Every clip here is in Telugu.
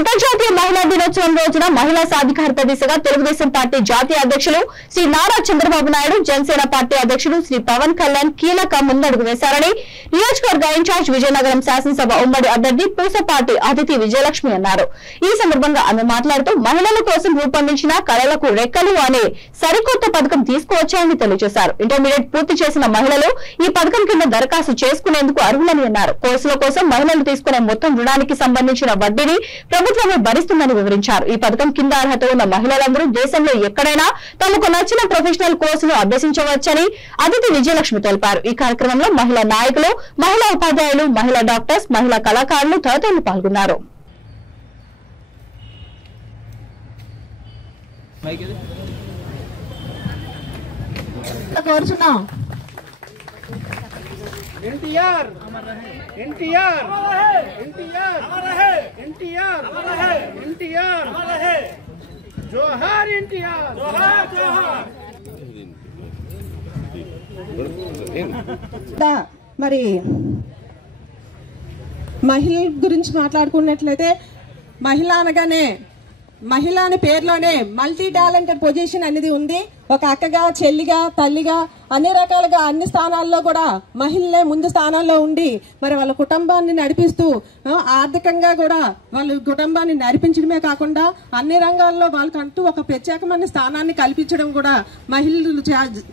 అంతర్జాతీయ మహిళా దినోత్సవం రోజున మహిళా సాధికారత దిశగా తెలుగుదేశం పార్టీ జాతీయ అధ్యక్షులు శ్రీ నారా చంద్రబాబు నాయుడు, జనసేన పార్టీ అధ్యక్షులు శ్రీ పవన్ కళ్యాణ్ కీలక ముందడుగు వేశారని నియోజకవర్గ ఇన్ఛార్జ్ విజయనగరం శాసనసభ ఉమ్మడి అభ్యర్థి పూసపాటి అతిథి విజయలక్ష్మి అన్నారు. ఈ సందర్భంగా ఆమె మాట్లాడుతూ మహిళల కోసం రూపొందించిన కళలకు రెక్కలు అనే సరికొత్త పథకం తీసుకువచ్చారని తెలియజేశారు. ఇంటర్మీడియట్ పూర్తి చేసిన మహిళలు ఈ పథకం కింద దరఖాస్తు చేసుకునేందుకు అర్హులని అన్నారు. కోర్సుల కోసం మహిళలు తీసుకునే మొత్తం రుణానికి సంబంధించిన వడ్డీని ప్రభుత్వమే భరిస్తుందని వివరించారు. ఈ పథకం కింద అర్హత ఉన్న మహిళలందరూ దేశంలో ఎక్కడైనా తమకు నచ్చిన ప్రొఫెషనల్ కోర్సును అభ్యసించవచ్చని అతిథి విజయలక్ష్మి తెలిపారు. ఈ కార్యక్రమంలో మహిళా నాయకులు, మహిళా ఉపాధ్యాయులు, మహిళా డాక్టర్స్, మహిళా కళాకారులు తదితరులు పాల్గొన్నారు. एनटीआर एनटीआर एनटीआर एनटीआर एनटीआर जोहार एनटीआर जोहार जोहार మరి మహిళల గురించి మాట్లాడుకున్నట్లయితే మహిళ అనగానే మహిళ అనే పేరులోనే మల్టీ టాలెంటెడ్ పొజిషన్ అనేది ఉంది. ఒక అక్కగా, చెల్లిగా, తల్లిగా అన్ని రకాలుగా అన్ని స్థానాల్లో కూడా మహిళలే ముందు స్థానాల్లో ఉండి మరి వాళ్ళ కుటుంబాన్ని నడిపిస్తూ ఆర్థికంగా కూడా వాళ్ళ కుటుంబాన్ని నడిపించడమే కాకుండా అన్ని రంగాల్లో వాళ్ళకంటూ ఒక ప్రత్యేకమైన స్థానాన్ని కల్పించడం కూడా మహిళలు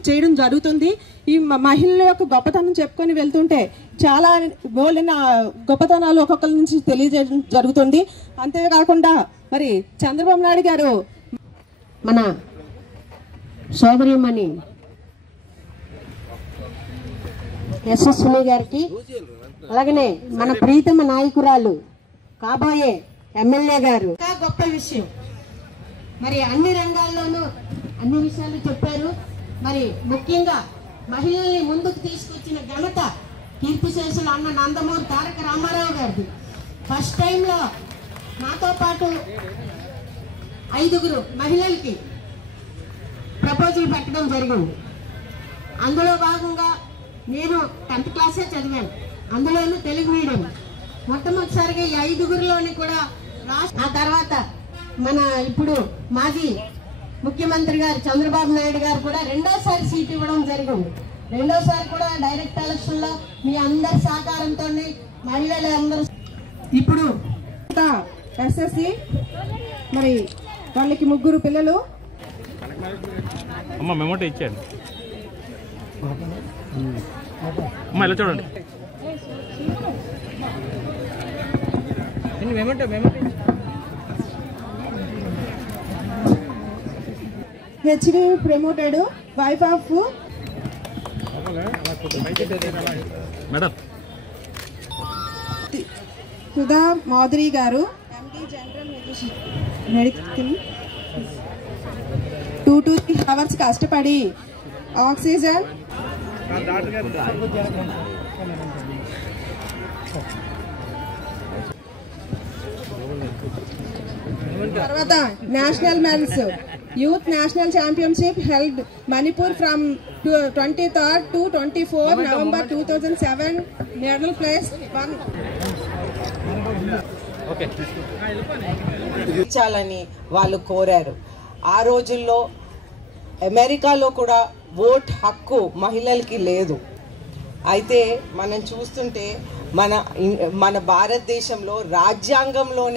చేయడం జరుగుతుంది. ఈ మహిళల యొక్క గొప్పతనం చెప్పుకొని వెళ్తుంటే చాలా బోలైన గొప్పతనాలు ఒక్కొక్కరి నుంచి తెలియజేయడం జరుగుతుంది. అంతేకాకుండా మరి చంద్రబాబు నాయుడు గారు మన సోదరిమణి యశస్విని గారికి, అలాగనే మన ప్రీతమ నాయకురాలు కాబోయే ఎమ్మెల్యే గారు గొప్ప విషయం. మరి అన్ని రంగాల్లోనూ అన్ని విషయాలు చెప్పారు. మరి ముఖ్యంగా మహిళల్ని ముందుకు తీసుకొచ్చిన ఘనత కీర్తిశేషులు అన్న నందమూరి తారక రామారావు గారిది. ఫస్ట్ టైంలో నాతో పాటు 5 మహిళలకి ప్రపోజల్ పెట్టడం జరిగింది. అందులో భాగంగా నేను 10th క్లాసే చదివాను, అందులోనూ తెలుగు మీడియం. మొట్టమొదటిసారిగా ఈ 5 కూడా ఆ తర్వాత మన ఇప్పుడు మాజీ ముఖ్యమంత్రి గారు చంద్రబాబు నాయుడు గారు కూడా 2వ సీట్ ఇవ్వడం జరిగింది. 2వ కూడా డైరెక్ట్ ఎలక్షన్ లో మీ అందరి సహకారంతో మహిళలు అందరూ ఇప్పుడు ఎస్ఎస్సి మరి వాళ్ళకి 3 పిల్లలు. అమ్మ మెమోటో ఇచ్చాను అమ్మ, ఇలా చూడండి. HD promoted wife of madam Sudha Madhuri garu, MD general medicine. 2 to 3 hours కష్టపడి ఆక్సిజన్ తర్వాత national men's youth national championship held Manipur from 23rd to 24 November 2007. Medal place 1. ఇచ్చాలని వాళ్ళు కోరారు. ఆ రోజుల్లో అమెరికాలో కూడా ఓట్ హక్కు మహిళలకి లేదు. అయితే మనం చూస్తుంటే మన భారతదేశంలో రాజ్యాంగంలోని